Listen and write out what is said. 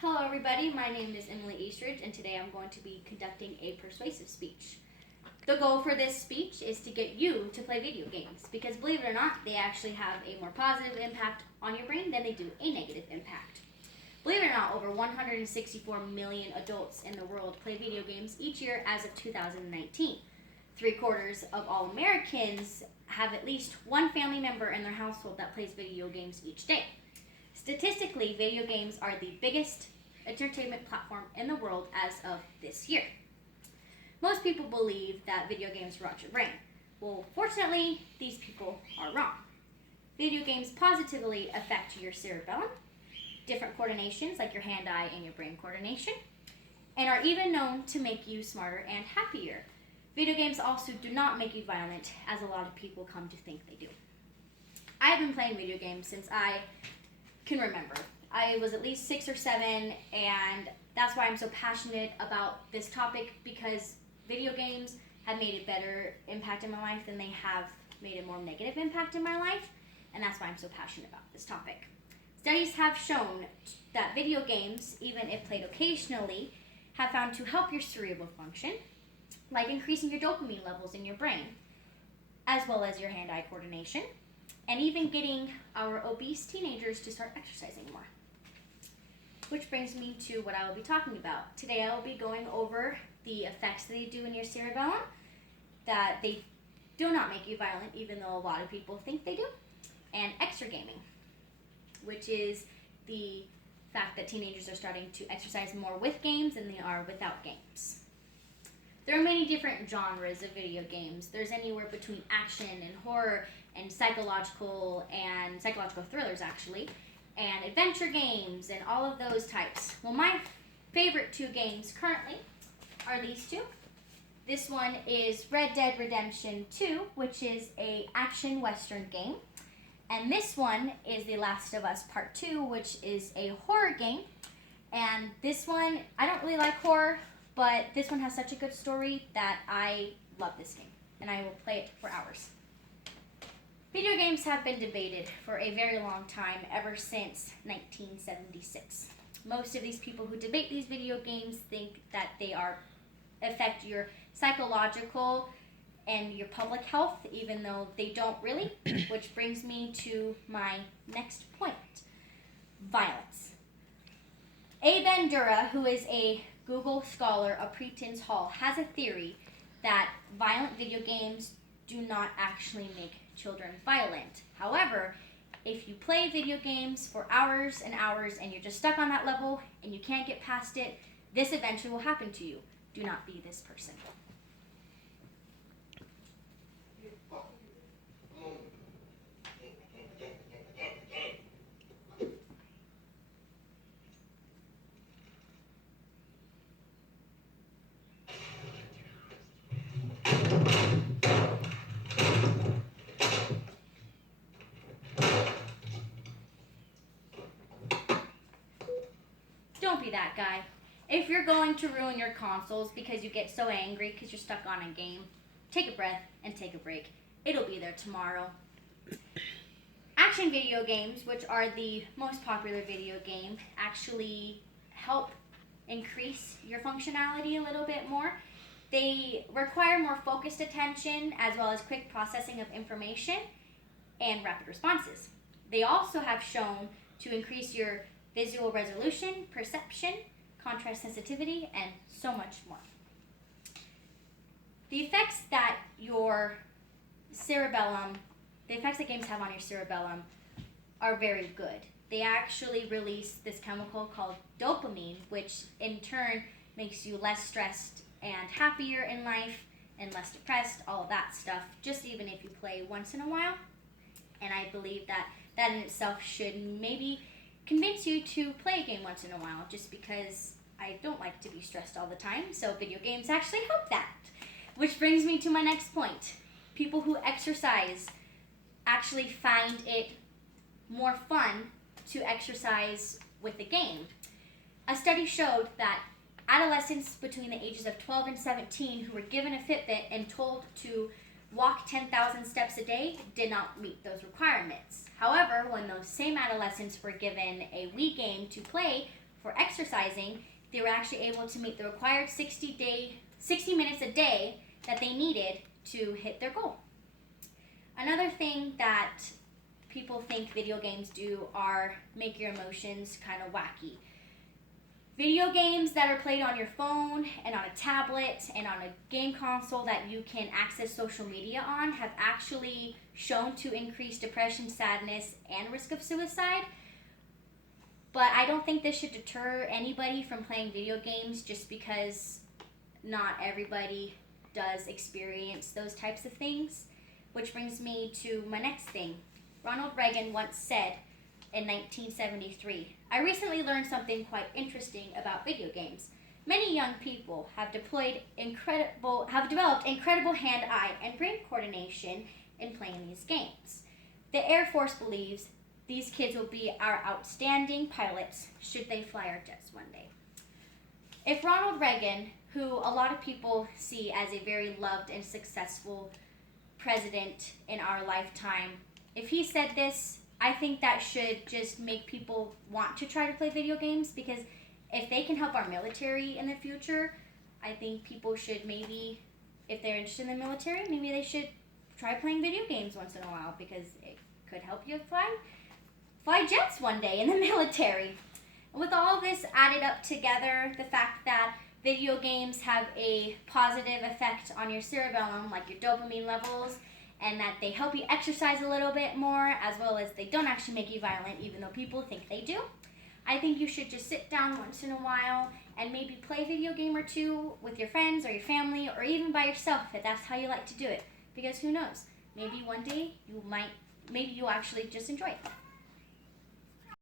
Hello everybody, my name is Emily Eastridge and today I'm going to be conducting a persuasive speech. The goal for this speech is to get you to play video games because believe it or not, they actually have a more positive impact on your brain than they do a negative impact. Believe it or not, over 164 million adults in the world play video games each year as of 2019. 3/4 of all Americans have at least one family member in their household that plays video games each day. Statistically, video games are the biggest entertainment platform in the world as of this year. Most people believe that video games rot your brain. Well, fortunately, these people are wrong. Video games positively affect your cerebellum, different coordinations like your hand-eye and your brain coordination, and are even known to make you smarter and happier. Video games also do not make you violent, as a lot of people come to think they do. I have been playing video games since I can remember. I was at least 6 or 7, and that's why I'm so passionate about this topic, because video games have made a better impact in my life than they have made a more negative impact in my life, and that's why I'm so passionate about this topic. Studies have shown that video games, even if played occasionally, have found to help your cerebral function, like increasing your dopamine levels in your brain, as well as your hand-eye coordination, and even getting our obese teenagers to start exercising more. Which brings me to what I will be talking about. Today I will be going over the effects that they do in your cerebellum, that they do not make you violent, even though a lot of people think they do, and extra gaming, which is the fact that teenagers are starting to exercise more with games than they are without games. There are many different genres of video games. There's anywhere between action and horror and psychological thrillers actually, and adventure games and all of those types. Well, my favorite 2 games currently are these 2. This one is Red Dead Redemption 2, which is a action western game. And this one is The Last of Us Part 2, which is a horror game. And this one, I don't really like horror, but this one has such a good story that I love this game, and I will play it for hours. Video games have been debated for a very long time, ever since 1976. Most of these people who debate these video games think that they affect your psychological and your public health, even though they don't really, which brings me to my next point: violence. A. Bandura, who is a Google scholar of Pretense Hall, has a theory that violent video games do not actually make children violent. However, if you play video games for hours and hours and you're just stuck on that level and you can't get past it, this eventually will happen to you. Do not be this person. Don't be that guy. If you're going to ruin your consoles because you get so angry because you're stuck on a game, take a breath and take a break. It'll be there tomorrow. Action video games, which are the most popular video game, actually help increase your functionality a little bit more. They require more focused attention as well as quick processing of information and rapid responses. They also have shown to increase your visual resolution, perception, contrast sensitivity, and so much more. The effects that games have on your cerebellum are very good. They actually release this chemical called dopamine, which in turn makes you less stressed and happier in life and less depressed, all of that stuff, just even if you play once in a while. And I believe that in itself should maybe convince you to play a game once in a while, just because I don't like to be stressed all the time, so video games actually help that. Which brings me to my next point. People who exercise actually find it more fun to exercise with a game. A study showed that adolescents between the ages of 12 and 17 who were given a Fitbit and told to walk 10,000 steps a day did not meet those requirements. However, when those same adolescents were given a Wii game to play for exercising, they were actually able to meet the required 60 minutes a day that they needed to hit their goal. Another thing that people think video games do are make your emotions kind of wacky. Video games that are played on your phone and on a tablet and on a game console that you can access social media on have actually shown to increase depression, sadness, and risk of suicide. But I don't think this should deter anybody from playing video games just because not everybody does experience those types of things. Which brings me to my next thing. Ronald Reagan once said in 1973, "I recently learned something quite interesting about video games. Many young people have developed incredible hand-eye and brain coordination in playing these games. The Air Force believes these kids will be our outstanding pilots should they fly our jets one day." If Ronald Reagan, who a lot of people see as a very loved and successful president in our lifetime, if he said this, I think that should just make people want to try to play video games, because if they can help our military in the future, I think people should maybe, if they're interested in the military, maybe they should try playing video games once in a while, because it could help you fly jets one day in the military. And with all this added up together, the fact that video games have a positive effect on your cerebellum, like your dopamine levels, and that they help you exercise a little bit more, as well as they don't actually make you violent, even though people think they do. I think you should just sit down once in a while and maybe play a video game or two with your friends or your family, or even by yourself if that's how you like to do it. Because who knows, maybe one day you'll actually just enjoy it.